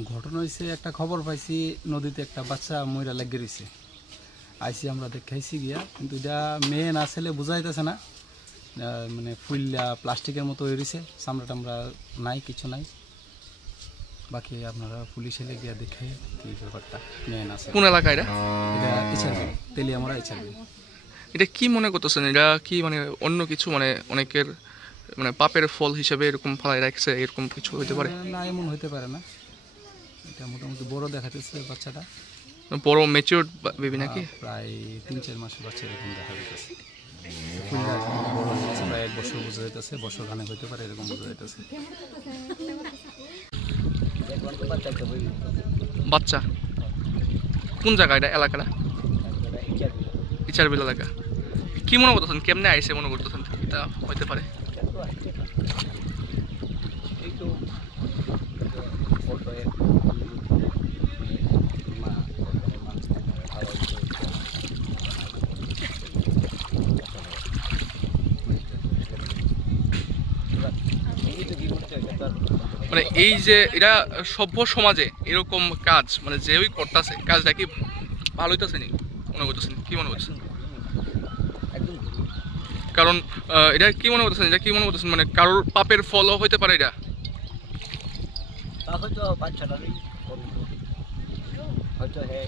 ঘটনা হয়েছে, একটা খবর পাইছি নদীতে একটা বাচ্চা ময়রা লেগে রয়েছে। আইসি আমরা দেখাইছি গিয়া, কিন্তু এটা মেয়ে না ছেলে বোঝা যাইতেছে না। মানে ফুললা প্লাস্টিকের মতো হয়ে রয়েছে, চামড়া টামড়া নাই, কিছু নাই। বাকি আপনারা পুলিশ এলে গিয়া দেখে কি ব্যাপারটা, মেয়ে না ছেলে। কোন এলাকা এটা? এটা ইচারবি, তেলিয়ামরা ইচারবি। এটা কি মনে করতেছেন? এটা কি মানে অন্য কিছু, মানে অনেকের মানে পাপের ফল হিসেবে এরকম ফলাই রাখছে, এরকম কিছু হতে পারে? না, এমন হইতে পারে না। এটা মোটামুটি বড় দেখাতেছে বাচ্চাটা, বড় ম্যাচিউরড বেবি নাকি? প্রায় 3-4 মাসের বাচ্চা এরকম দেখা যাইতেছে। ফুলটা বড় হচ্ছে, প্রায় 1 বছর বোঝা যাইতেছে, বছর খানেক হইতে পারে, এরকম বোঝা যাইতেছে। বাচ্চা কোন জায়গা এটা, এলাকাটা? ইচারবিল এলাকা। কি মনে করতেছেন, কেমনে আইসে মনে করতেছেন এটা হইতে পারে? মানে এই যে এটা সভ্য সমাজে এরকম কাজ মানে যেই করতেছে, কাজটা কি ভালো হইতেছে নি মনে করতেছেন? কি মনে করতেছেন? কারণ এটা কি মনে করতেছেন, এটা কি মনে করতেছেন মানে কারোর পাপের ফলও হইতে পারে এটা? হয়তো বাচ্চাটারই হয়তো হ্যাঁ